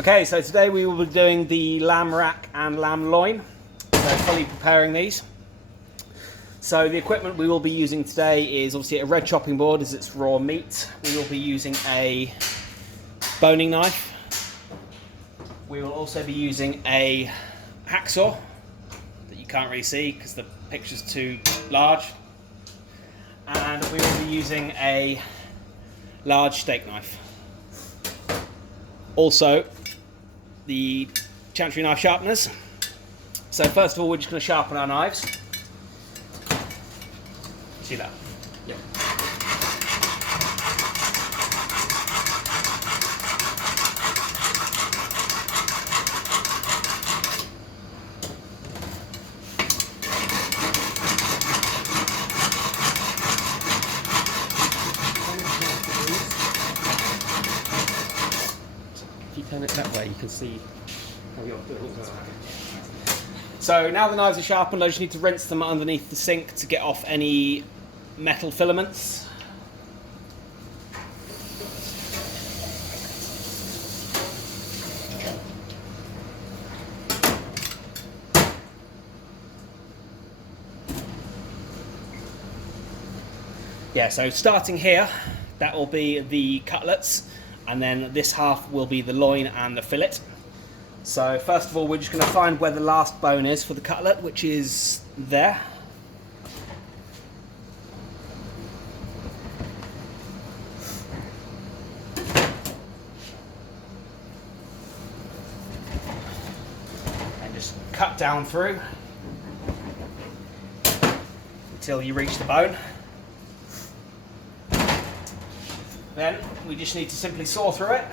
Okay, so today we will be doing the lamb rack and lamb loin, so fully preparing these. So the equipment we will be using today is obviously a red chopping board as it's raw meat. We will be using a boning knife. We will also be using a hacksaw that you can't really see because the picture's too large. And we will be using a large steak knife. Also, the chantry knife sharpeners. So first of all, we're just going to sharpen our knives. See that? Yeah. If you turn it that way, you can see how you're doing it. So now the knives are sharpened, I just need to rinse them underneath the sink to get off any metal filaments. Yeah, so starting here, that will be the cutlets, and then this half will be the loin and the fillet. So first of all, we're just going to find where the last bone is for the cutlet, which is there. And just cut down through until you reach the bone. Then we just need to simply saw through it.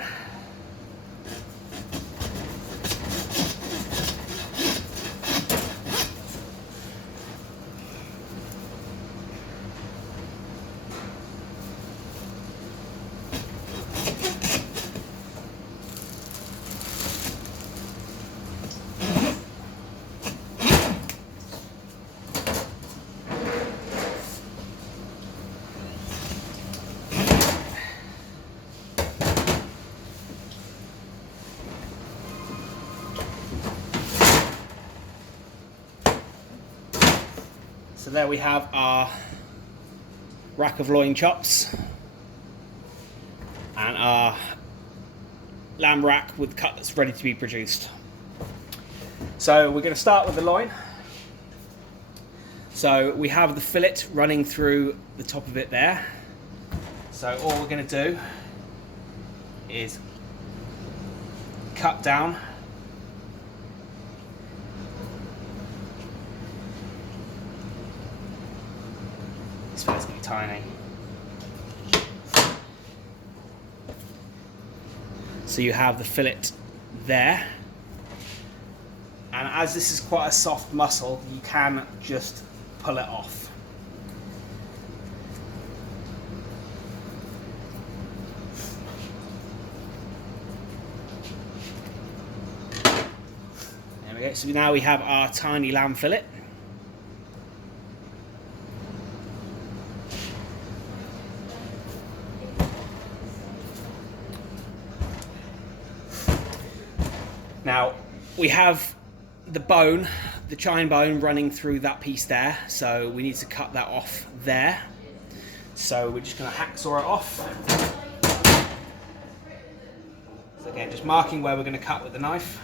So there we have our rack of loin chops and our lamb rack with cutlets ready to be produced. So we're going to start with the loin. So we have the fillet running through the top of it there. So all we're going to do is cut down . This one's going to be tiny. So you have the fillet there. And as this is quite a soft muscle, you can just pull it off. There we go. So now we have our tiny lamb fillet. Now, we have the bone, the chine bone running through that piece there, so we need to cut that off there. So we're just going to hacksaw it off. So again, just marking where we're going to cut with the knife.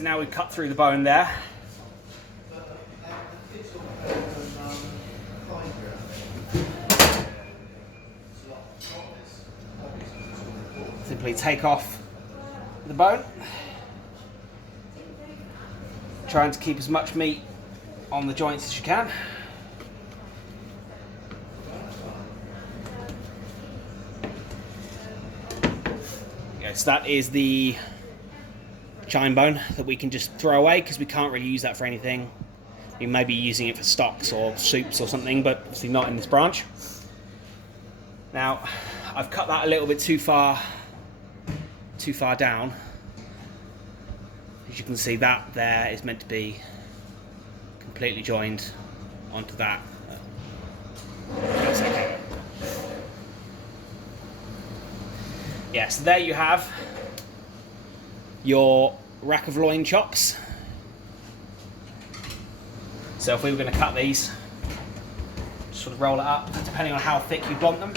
so now we've cut through the bone there. Simply take off the bone, trying to keep as much meat on the joints as you can. So that is the chine bone that we can just throw away because we can't really use that for anything. We may be using it for stocks or soups or something, but obviously not in this branch. Now, I've cut that a little bit too far down. As you can see, that there is meant to be completely joined onto that. That's okay. Yeah, so there you have your rack of loin chops. So if we were going to cut these, just sort of roll it up, depending on how thick you want them.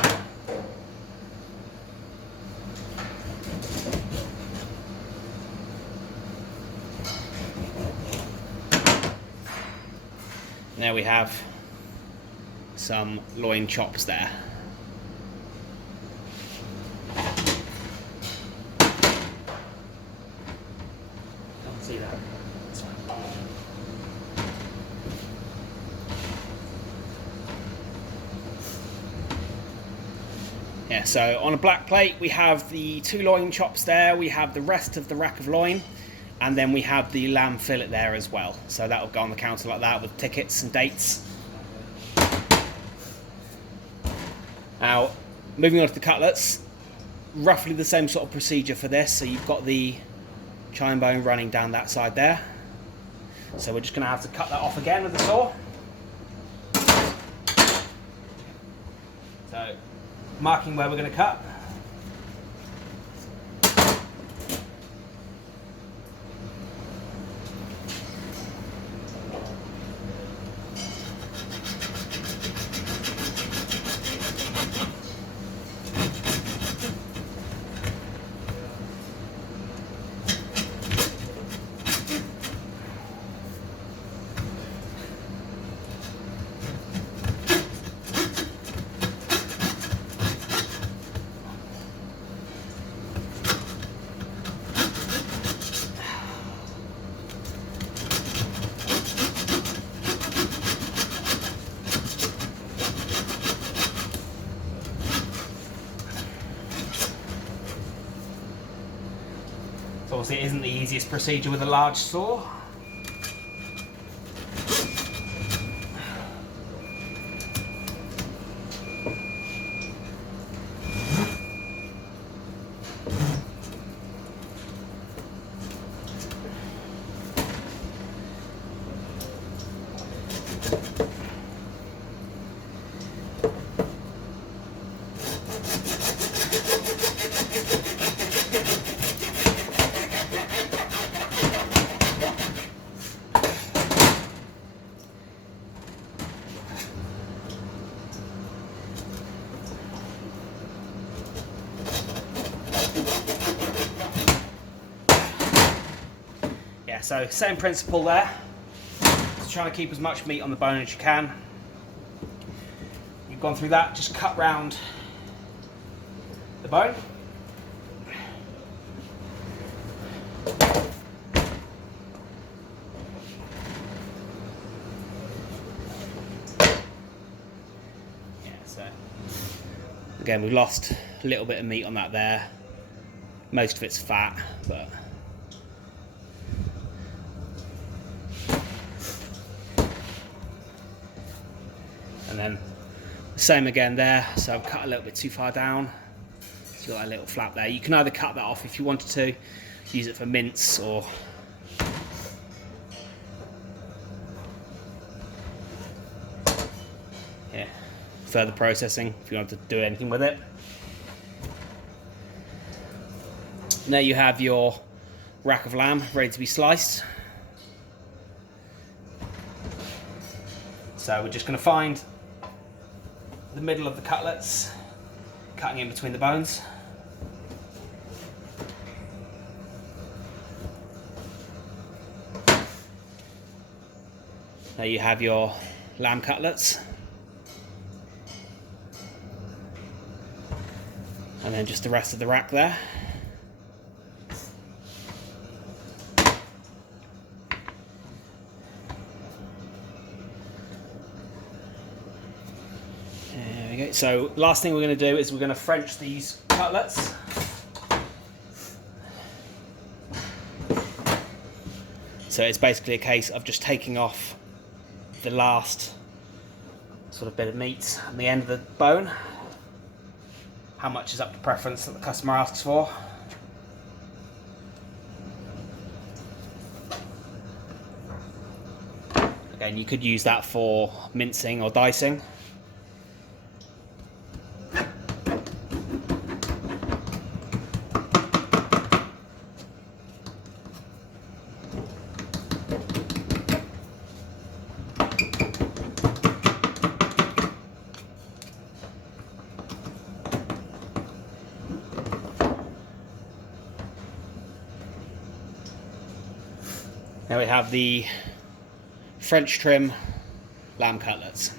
There we have some loin chops there. See that? That's fine. Yeah, so on a black plate we have the 2 loin chops there, we have the rest of the rack of loin, and then we have the lamb fillet there as well. So that will go on the counter like that with tickets and dates. Now, moving on to the cutlets, roughly the same sort of procedure for this. So you've got the chine bone running down that side there. So we're just going to have to cut that off again with the saw. So, marking where we're going to cut. Obviously it isn't the easiest procedure with a large saw. So same principle there. Just trying to keep as much meat on the bone as you can. You've gone through that, just cut round the bone. Yeah, so again we've lost a little bit of meat on that there. Most of it's fat, but and then the same again there, so I've cut a little bit too far down. So you've got that little flap there. You can either cut that off if you wanted to, use it for mince or yeah, further processing if you want to do anything with it. Now you have your rack of lamb ready to be sliced. So we're just going to find the middle of the cutlets, cutting in between the bones. There you have your lamb cutlets. And then just the rest of the rack there. There we go. So last thing we're going to do is we're going to French these cutlets. So it's basically a case of just taking off the last sort of bit of meat on the end of the bone. How much is up to preference that the customer asks for. Again, you could use that for mincing or dicing. Now we have the French trim lamb cutlets.